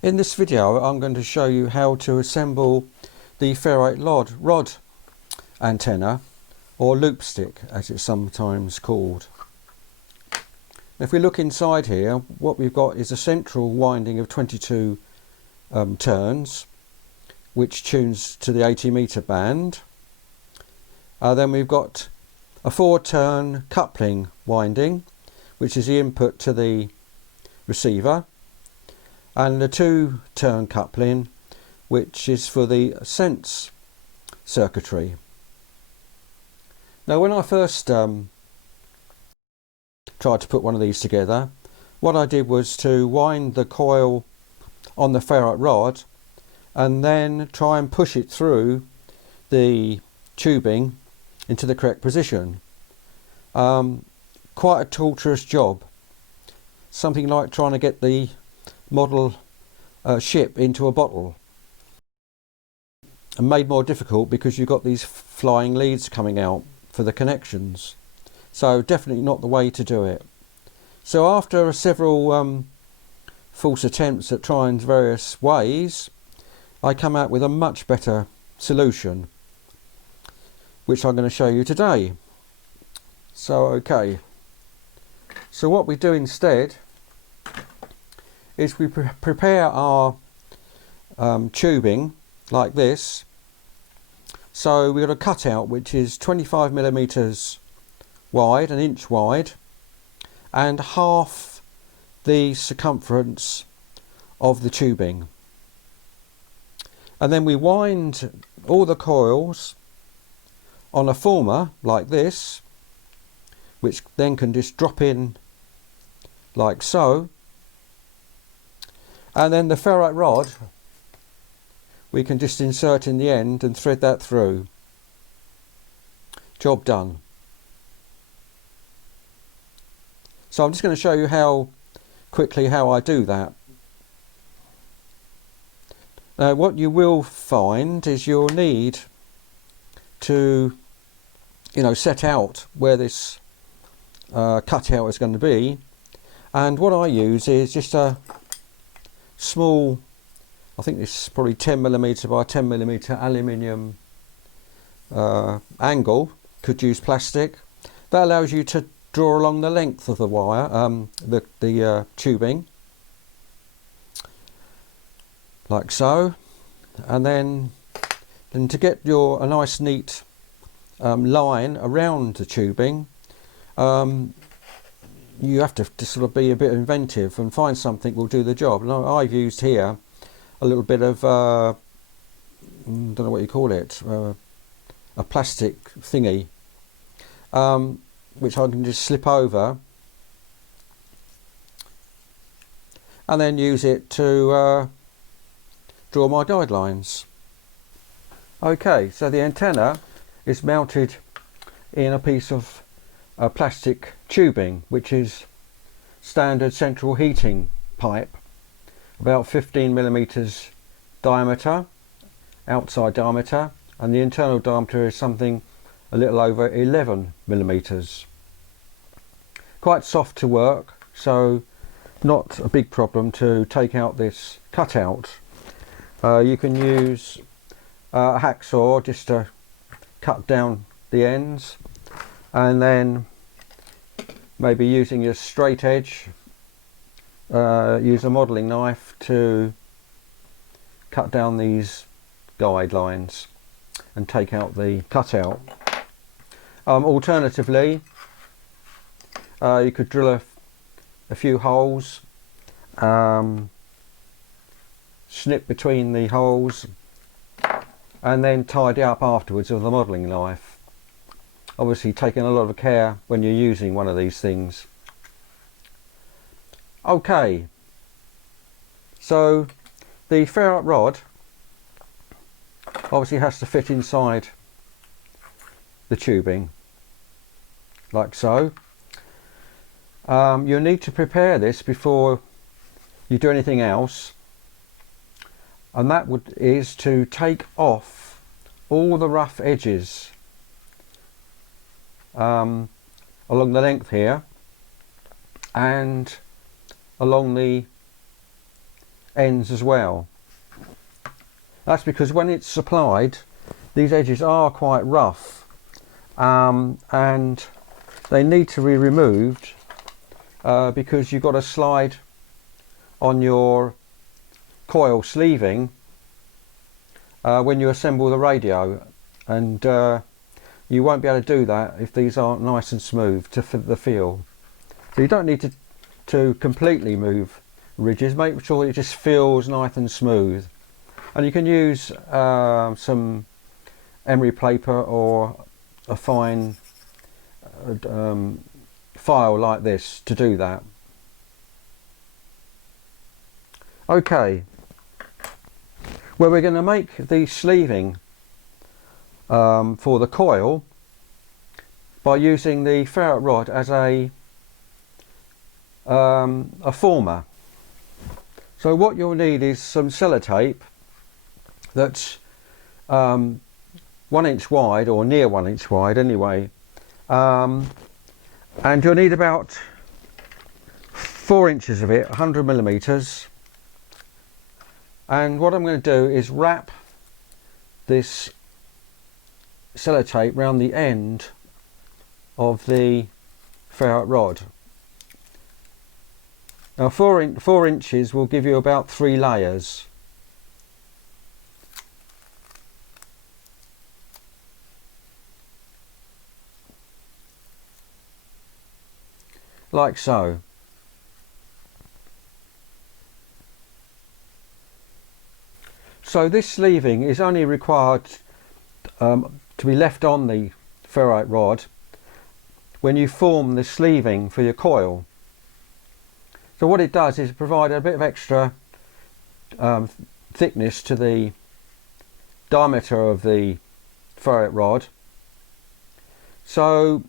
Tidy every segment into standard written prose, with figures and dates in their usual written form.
In this video I'm going to show you how to assemble the ferrite rod antenna, or loop stick as it's sometimes called. If we look inside here, what we've got is a central winding of 22 turns, which tunes to the 80-meter band. Then we've got a 4-turn coupling winding, which is the input to the receiver, and a 2-turn coupling, which is for the sense circuitry. Now, when I first tried to put one of these together, what I did was to wind the coil on the ferrite rod and then try and push it through the tubing into the correct position. Quite a torturous job, something like trying to get the model ship into a bottle, and made more difficult because you've got these flying leads coming out for the connections. So definitely not the way to do it. So after several false attempts at trying various ways, I come out with a much better solution, which I'm going to show you today. So okay, so what we do instead is we prepare our tubing like this. So we've got a cutout which is 25 millimeters wide, an inch wide, and half the circumference of the tubing. And then we wind all the coils on a former like this, which then can just drop in like so. And then the ferrite rod we can just insert in the end and thread that through. Job done. So I'm just going to show you how I do that. Now, what you will find is you'll need to, set out where this cutout is going to be, and what I use is just a small, I think this is probably 10mm by 10mm aluminium angle. Could use plastic. That allows you to draw along the length of the wire, the tubing, like so, and then to get a nice neat line around the tubing, you have to sort of be a bit inventive and find something will do the job. And I've used here a little bit of don't know what you call it, a plastic thingy, which I can just slip over and then use it to draw my guidelines. Okay, so the antenna is mounted in a piece of plastic tubing, which is standard central heating pipe, about 15 millimeters diameter, outside diameter, and the internal diameter is something a little over 11 millimeters. Quite soft to work, so not a big problem to take out this cutout. You can use a hacksaw just to cut down the ends, and then maybe using your straight edge, use a modelling knife to cut down these guidelines and take out the cutout. Alternatively, you could drill a few holes, snip between the holes, and then tidy up afterwards with a modelling knife. Obviously taking a lot of care when you're using one of these things. Okay, so the ferrite rod obviously has to fit inside the tubing like so. You'll need to prepare this before you do anything else, and that is to take off all the rough edges along the length here and along the ends as well. That's because when it's supplied, these edges are quite rough, and they need to be removed because you've got to slide on your coil sleeving when you assemble the radio, and you won't be able to do that if these aren't nice and smooth to fit the feel. So you don't need to completely move ridges. Make sure it just feels nice and smooth, and you can use some emery paper or a fine file like this to do that. Okay, well, we're going to make the sleeving for the coil by using the ferrite rod as a former. So what you'll need is some sellotape that's 1 inch wide, or near 1 inch wide anyway, and you'll need about 4 inches of it, 100 millimeters. And what I'm going to do is wrap this sellotape round the end of the ferrite rod. Now 4 inches will give you about 3 layers. Like so. So this sleeving is only required to be left on the ferrite rod when you form the sleeving for your coil. So what it does is provide a bit of extra thickness to the diameter of the ferrite rod. So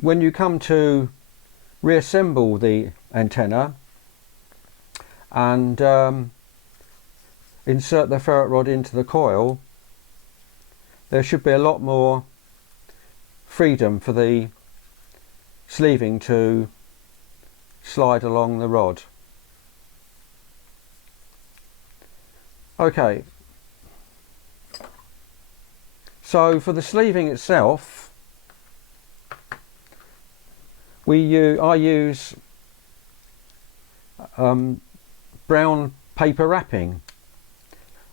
when you come to reassemble the antenna and insert the ferrite rod into the coil, there should be a lot more freedom for the sleeving to slide along the rod. Okay, so for the sleeving itself, I use brown paper wrapping.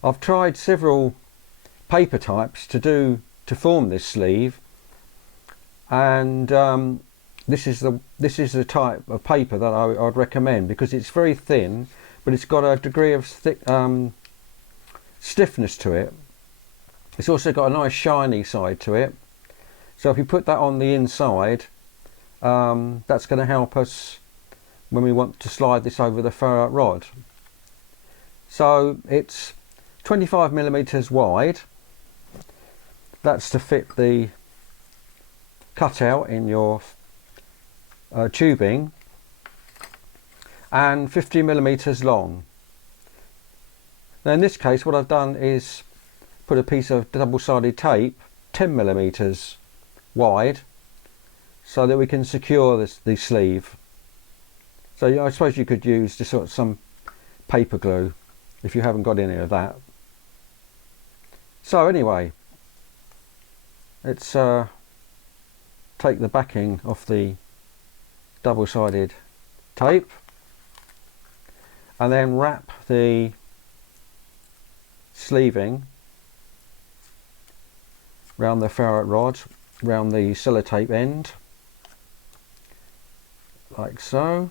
I've tried several paper types to form this sleeve, and this is the type of paper that I'd recommend, because it's very thin, but it's got a degree of stiffness to it. It's also got a nice shiny side to it. So if you put that on the inside, that's going to help us when we want to slide this over the ferrite rod. So it's 25 millimeters wide. That's to fit the cutout in your tubing, and 50 millimeters long. Now in this case, what I've done is put a piece of double-sided tape 10 millimeters wide so that we can secure the sleeve. So I suppose you could use just sort of some paper glue if you haven't got any of that. So anyway, let's take the backing off the double-sided tape and then wrap the sleeving round the ferrite rod, round the sellotape end, like so.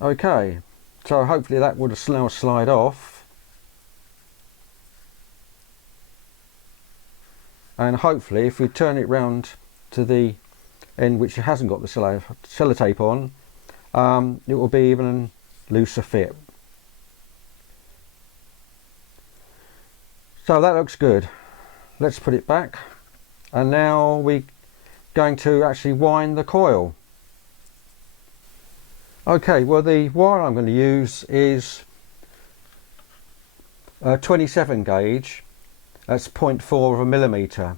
Okay, so hopefully that would now slide off, and hopefully if we turn it round to the end which hasn't got the sellotape on, it will be even looser fit. So that looks good. Let's put it back, and now we're going to actually wind the coil. Okay, well the wire I'm going to use is a 27 gauge, That's 0.4 of a millimetre.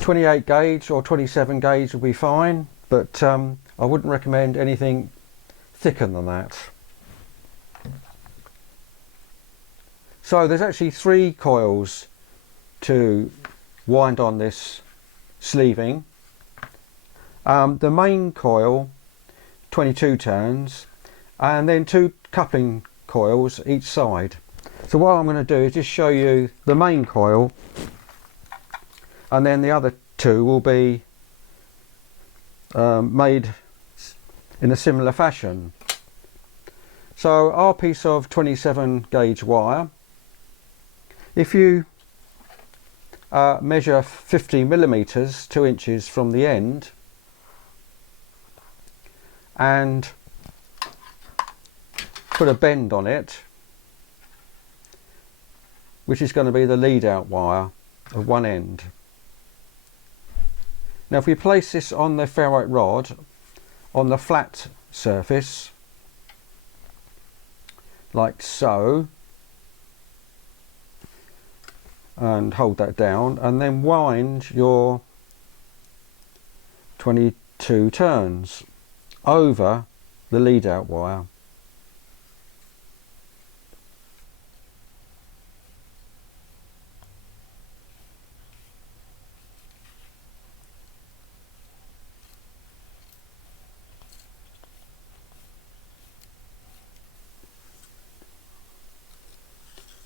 28 gauge or 27 gauge will be fine, but I wouldn't recommend anything thicker than that. So there's actually 3 coils to wind on this sleeving. The main coil, 22 turns, and then 2 coupling coils each side. So what I'm going to do is just show you the main coil, and then the other 2 will be made in a similar fashion. So our piece of 27 gauge wire, if you measure 50 millimeters, 2 inches from the end, and put a bend on it, which is going to be the lead out wire of one end. Now if we place this on the ferrite rod on the flat surface like so, and hold that down, and then wind your 22 turns over the lead out wire.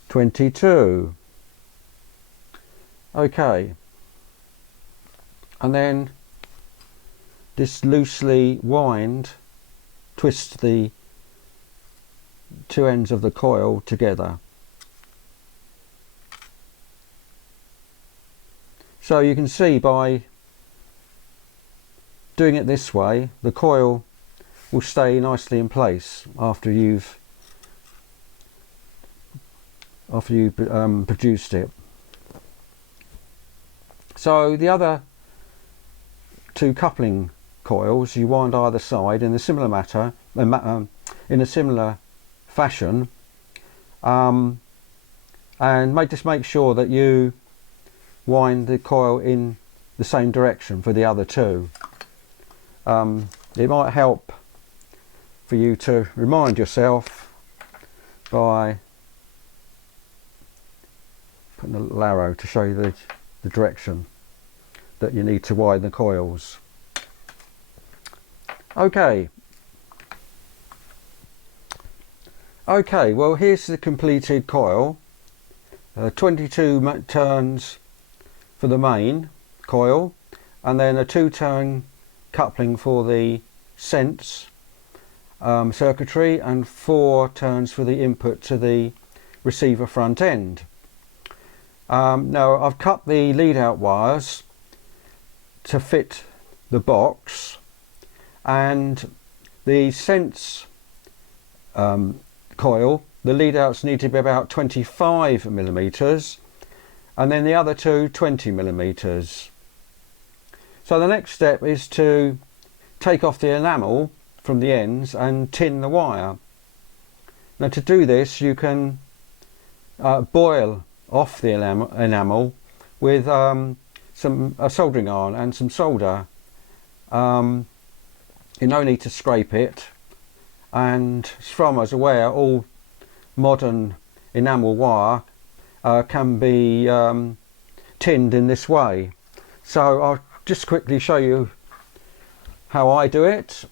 .22. Okay, and then just loosely twist the 2 ends of the coil together. So you can see by doing it this way, the coil will stay nicely in place after you've produced it. So the other 2 coupling coils you wind either side in a similar in a similar fashion, and just make sure that you wind the coil in the same direction for the other 2. It might help for you to remind yourself by putting a little arrow to show you the direction that you need to wind the coils. Okay, well here's the completed coil. 22 turns for the main coil, and then a 2-turn coupling for the sense circuitry, and 4 turns for the input to the receiver front end. Now I've cut the lead out wires to fit the box, and the sense coil, the lead outs need to be about 25 millimeters, and then the other 2 20 millimeters. So the next step is to take off the enamel from the ends and tin the wire. Now to do this you can boil off the enamel with some soldering iron and some solder. You no need to scrape it, and as far as I was aware, all modern enamel wire can be tinned in this way. So I'll just quickly show you how I do it.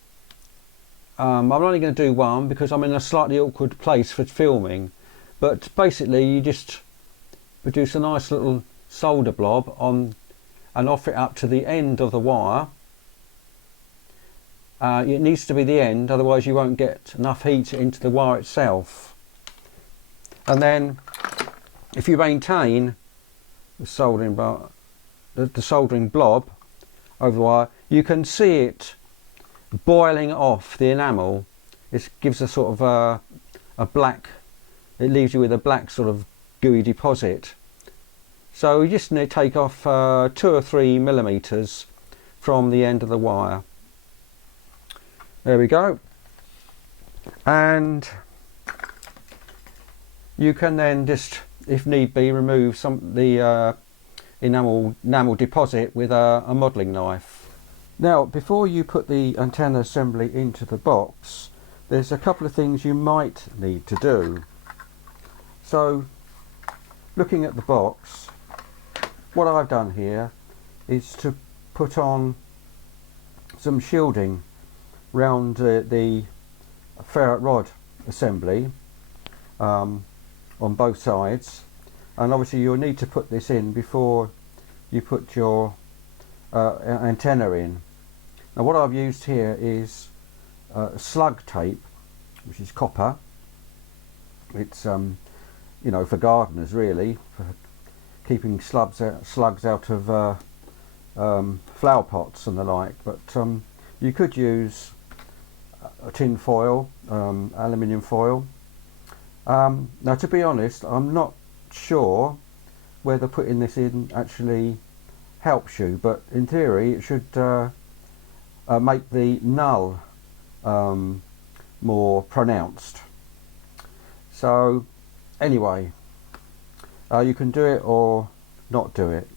I'm only going to do one because I'm in a slightly awkward place for filming, but basically you just produce a nice little solder blob on and offer it up to the end of the wire. It needs to be the end, otherwise you won't get enough heat into the wire itself. And then if you maintain the soldering blob over the wire, you can see it boiling off the enamel. It gives a sort of a black, it leaves you with a black sort of gooey deposit. So you just need to take off 2 or 3 millimeters from the end of the wire. There we go. And You can then just, if need be, remove the enamel deposit with a modelling knife. Now, before you put the antenna assembly into the box, there's a couple of things you might need to do. So, looking at the box, what I've done here is to put on some shielding round the ferrite rod assembly on both sides, and obviously you'll need to put this in before you put your antenna in. Now what I've used here is slug tape, which is copper. It's you know, for gardeners really, for keeping slugs out of flower pots and the like, but you could use a tin foil, aluminium foil. Now to be honest, I'm not sure whether putting this in actually helps you, but in theory it should make the null more pronounced. So anyway, you can do it or not do it.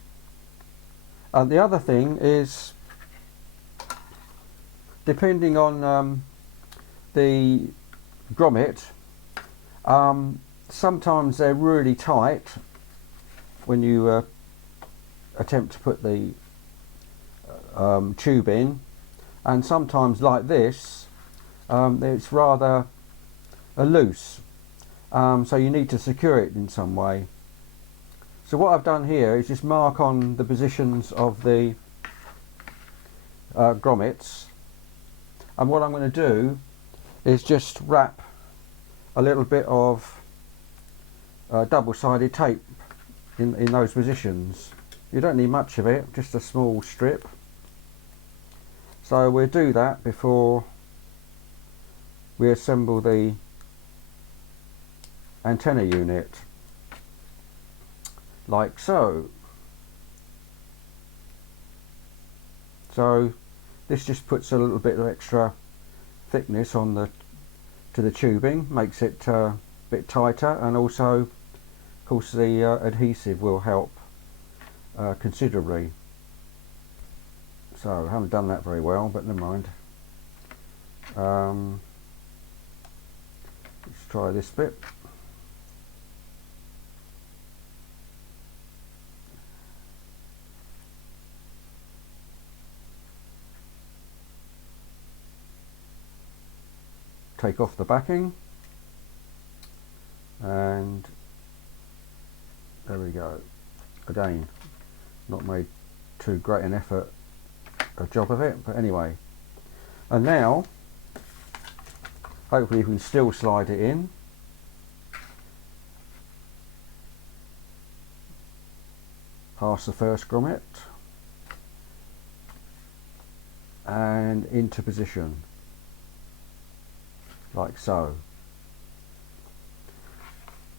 And the other thing is, depending on the grommet, sometimes they're really tight when you attempt to put the tube in, and sometimes like this it's rather loose, so you need to secure it in some way. So what I've done here is just mark on the positions of the grommets, and what I'm going to do is just wrap a little bit of double-sided tape in those positions. You don't need much of it, just a small strip. So we'll do that before we assemble the antenna unit, like so. So this just puts a little bit of extra thickness on to the tubing, makes it a bit tighter, and also of course the adhesive will help considerably. So I haven't done that very well, but never mind. Let's try this bit. Take off the backing, and there we go. Again, not made too great an effort a job of it, but anyway. And now hopefully we can still slide it in. Past the first grommet and into position, like so.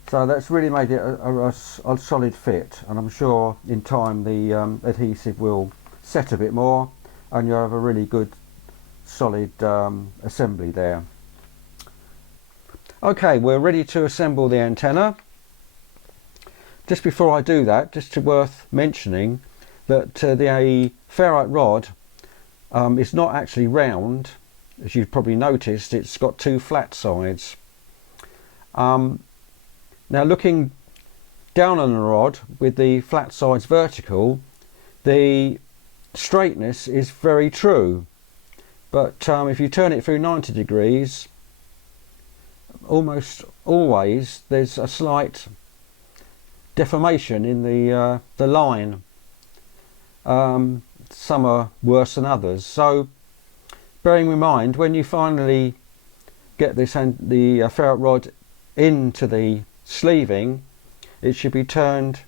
So that's really made it a solid fit, and I'm sure in time the adhesive will set a bit more and you'll have a really good solid assembly there. Okay, we're ready to assemble the antenna. Just before I do that, just worth mentioning that the ferrite rod is not actually round. As you've probably noticed, it's got two flat sides. Now looking down on the rod with the flat sides vertical, the straightness is very true, but if you turn it through 90 degrees, almost always there's a slight deformation in the line. Some are worse than others, so bearing in mind, when you finally get this and the ferrite rod into the sleeving, it should be turned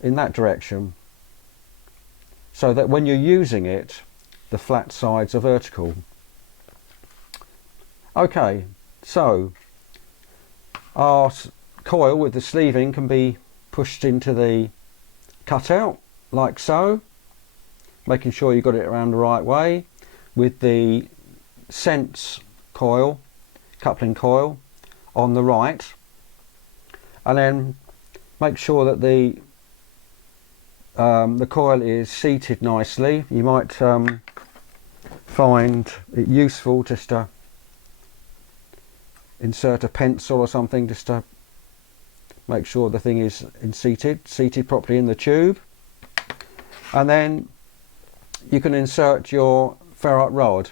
in that direction, so that when you're using it, the flat sides are vertical. Okay, so our coil with the sleeving can be pushed into the cutout, like so, making sure you got it around the right way, with the sense coil, coupling coil, on the right. and then make sure that the coil is seated nicely. You might find it useful just to insert a pencil or something just to make sure the thing is seated properly in the tube. And then you can insert your ferrite rod.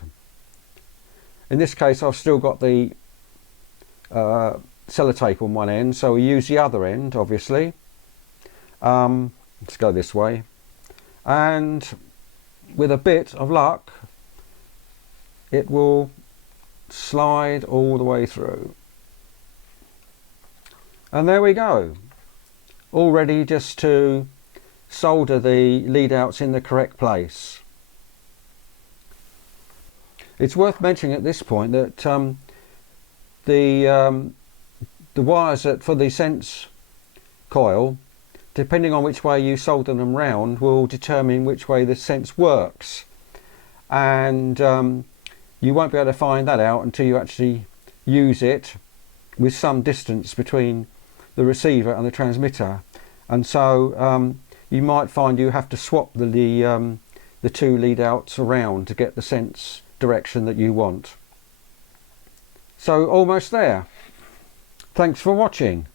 In this case I've still got the sellotape on one end, so we use the other end obviously. Let's go this way, and with a bit of luck it will slide all the way through. And there we go, all ready just to solder the lead outs in the correct place. It's worth mentioning at this point that the wires for the sense coil, depending on which way you solder them round, will determine which way the sense works, and you won't be able to find that out until you actually use it with some distance between the receiver and the transmitter. And so you might find you have to swap the two lead outs around to get the sense direction that you want. So almost there. Thanks for watching.